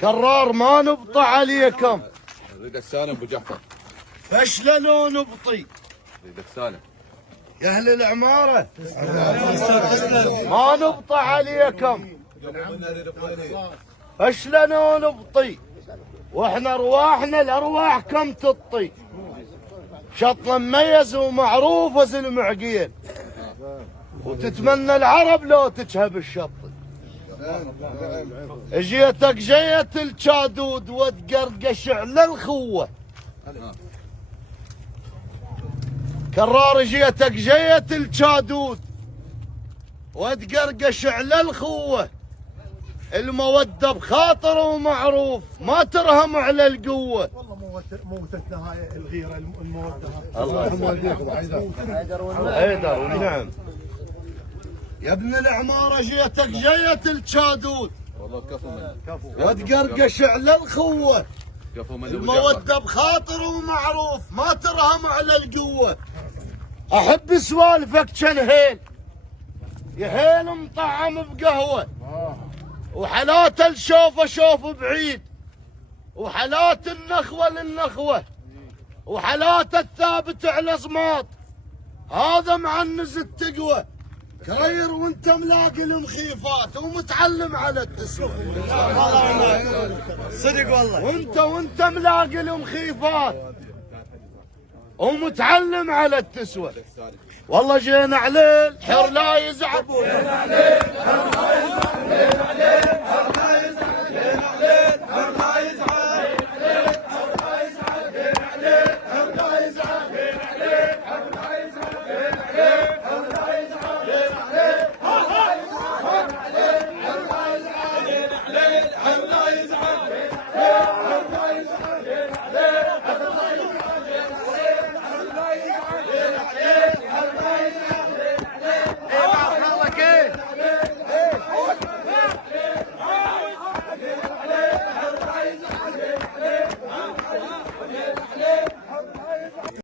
كرار ما نبطى عليكم. اريدك سالم ابو جعفر. فشله لو نبطي. اريدك سالم يا اهل العماره ما نبطى عليكم. فشله لو نبطي واحنا ارواحنا لارواحكم تطي. شط مميز ومعروف وزن المعقيل وتتمنى العرب لو تجهب الشط. جيتك جية الجادود وتقرقش على الخوة. كرار جيتك جية الجادود وتقرقش على الخوة. المودة بخاطر ومعروف ما ترهم على القوة. والله موتتنا هاي الغيرة المودة. الله حيدر نعم. يا ابن العمارة جيتك جية الجادود والله كفو منك وتقرقش على الخوة. كفو منك المودة بخاطر ومعروف ما ترهم على القوة. أحب سوالفك كان هيل يا هيل مطعم بقهوة. وحالات الشوف أشوف بعيد وحالات النخوة للنخوة وحالات الثابت على صماط. هذا معنز التقوى كرير وانت ملاقي المخيفات ومتعلم على التسويق. صدق والله. وانت ملاقي المخيفات ومتعلم على التسوى. والله جينا عليه الحر لا يزعل.